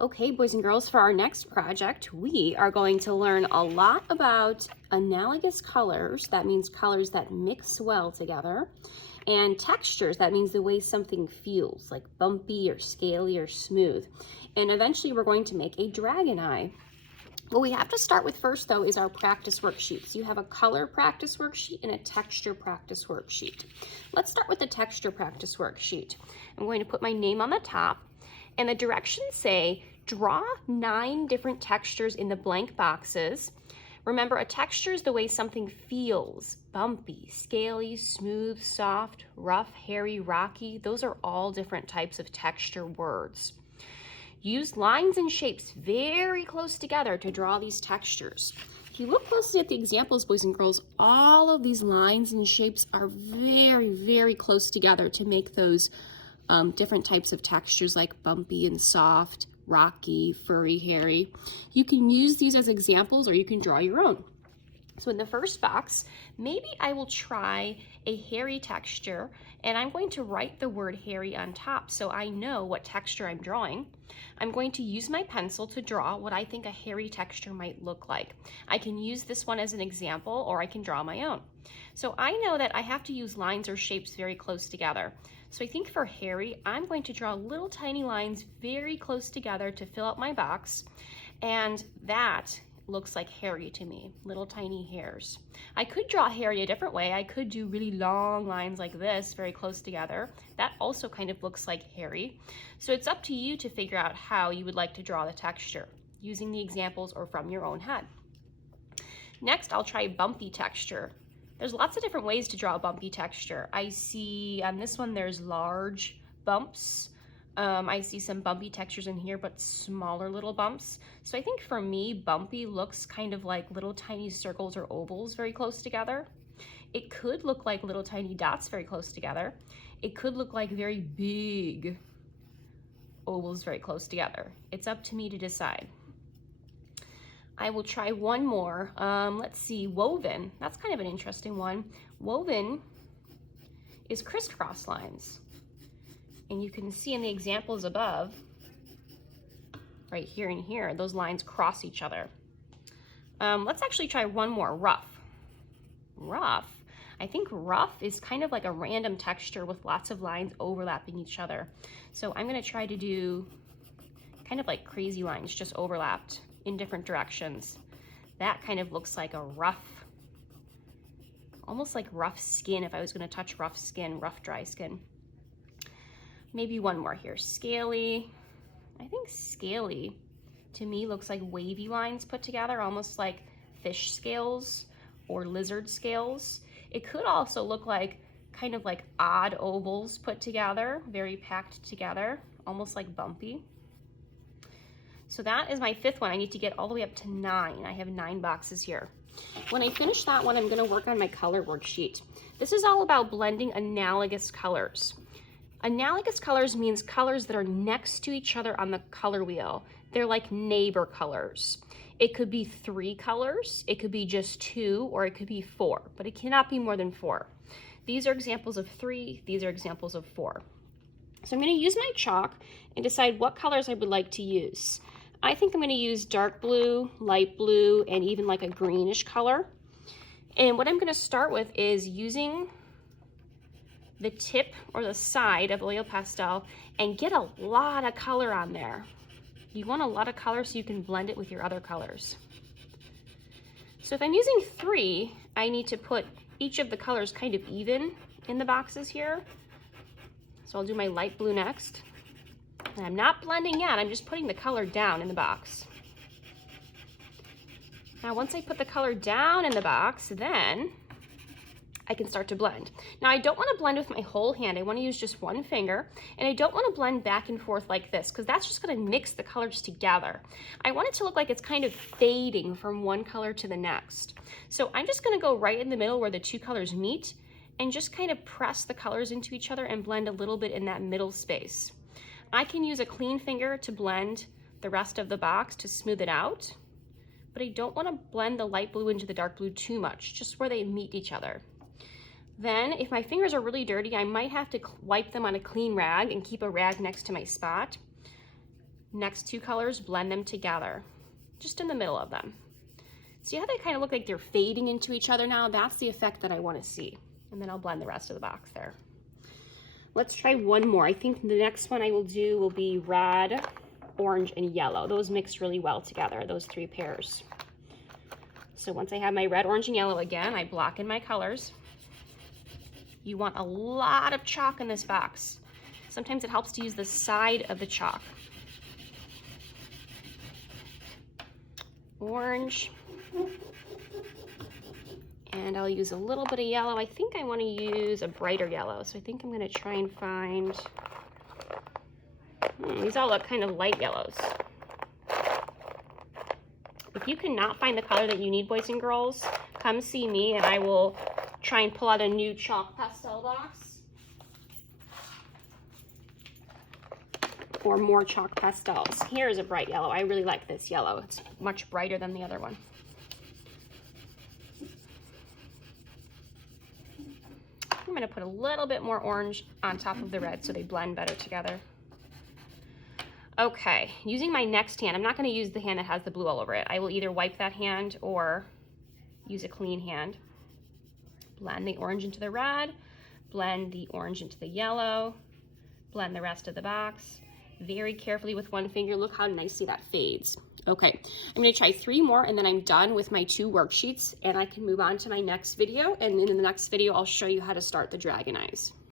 Okay, boys and girls, for our next project, we are going to learn a lot about analogous colors. That means colors that mix well together. And textures, that means the way something feels, like bumpy or scaly or smooth. And eventually we're going to make a dragon eye. What we have to start with first, though, is our practice worksheets. You have a color practice worksheet and a texture practice worksheet. Let's start with the texture practice worksheet. I'm going to put my name on the top, and the directions say, draw 9 different textures in the blank boxes. Remember, a texture is the way something feels: bumpy, scaly, smooth, soft, rough, hairy, rocky. Those are all different types of texture words. Use lines and shapes very close together to draw these textures. If you look closely at the examples, boys and girls, all of these lines and shapes are very, very close together to make those different types of textures like bumpy and soft, rocky, furry, hairy. You can use these as examples or you can draw your own. So in the first box, maybe I will try a hairy texture, and I'm going to write the word hairy on top so I know what texture I'm drawing. I'm going to use my pencil to draw what I think a hairy texture might look like. I can use this one as an example, or I can draw my own. So I know that I have to use lines or shapes very close together. So I think for hairy, I'm going to draw little tiny lines very close together to fill out my box, and that looks like hairy to me, little tiny hairs. I could draw hairy a different way. I could do really long lines like this, very close together. That also kind of looks like hairy. So it's up to you to figure out how you would like to draw the texture, using the examples or from your own head. Next, I'll try bumpy texture. There's lots of different ways to draw a bumpy texture. I see on this one there's large bumps. I see some bumpy textures in here, but smaller little bumps. So I think for me, bumpy looks kind of like little tiny circles or ovals very close together. It could look like little tiny dots very close together. It could look like very big ovals very close together. It's up to me to decide. I will try one more. Let's see, woven. That's kind of an interesting one. Woven is crisscross lines. And you can see in the examples above, right here and here, those lines cross each other. Let's actually try one more, rough. Rough, I think rough is kind of like a random texture with lots of lines overlapping each other. So I'm gonna try to do kind of like crazy lines, just overlapped in different directions. That kind of looks like a rough, almost like rough skin if I was gonna touch rough skin, rough dry skin. Maybe one more here, scaly. I think scaly to me looks like wavy lines put together, almost like fish scales or lizard scales. It could also look like kind of like odd ovals put together, very packed together, almost like bumpy. So that is my 5th one. I need to get all the way up to 9. I have 9 boxes here. When I finish that one, I'm gonna work on my color worksheet. This is all about blending analogous colors. Analogous colors means colors that are next to each other on the color wheel. They're like neighbor colors. It could be 3 colors, it could be just 2, or it could be 4, but it cannot be more than 4. These are examples of 3, these are examples of 4. So I'm going to use my chalk and decide what colors I would like to use. I think I'm going to use dark blue, light blue, and even like a greenish color. And what I'm going to start with is using the tip or the side of oil pastel and get a lot of color on there. You want a lot of color so you can blend it with your other colors. So if I'm using 3, I need to put each of the colors kind of even in the boxes here. So I'll do my light blue next. And I'm not blending yet, I'm just putting the color down in the box. Now once I put the color down in the box, then I can start to blend. Now I don't want to blend with my whole hand, I want to use just one finger, and I don't want to blend back and forth like this because that's just going to mix the colors together. I want it to look like it's kind of fading from one color to the next. So I'm just going to go right in the middle where the 2 colors meet and just kind of press the colors into each other and blend a little bit in that middle space. I can use a clean finger to blend the rest of the box to smooth it out, but I don't want to blend the light blue into the dark blue too much, just where they meet each other. Then, if my fingers are really dirty, I might have to wipe them on a clean rag and keep a rag next to my spot. Next two colors, blend them together, just in the middle of them. See how they kind of look like they're fading into each other now? That's the effect that I want to see. And then I'll blend the rest of the box there. Let's try one more. I think the next one I will do will be red, orange, and yellow. Those mix really well together, those three pairs. So once I have my red, orange, and yellow again, I block in my colors. You want a lot of chalk in this box. Sometimes it helps to use the side of the chalk. Orange. And I'll use a little bit of yellow. I think I want to use a brighter yellow, so I think I'm going to try and find, these all look kind of light yellows. If you cannot find the color that you need, boys and girls, come see me and I will try and pull out a new chalk pastel box or more chalk pastels. Here's a bright yellow. I really like this yellow. It's much brighter than the other one. I'm going to put a little bit more orange on top of the red so they blend better together. Okay, using my next hand, I'm not going to use the hand that has the blue all over it. I will either wipe that hand or use a clean hand. Blend the orange into the red, blend the orange into the yellow, blend the rest of the box. Very carefully with one finger. Look how nicely that fades. Okay, I'm going to try 3 more and then I'm done with my 2 worksheets and I can move on to my next video, and in the next video I'll show you how to start the dragon eyes.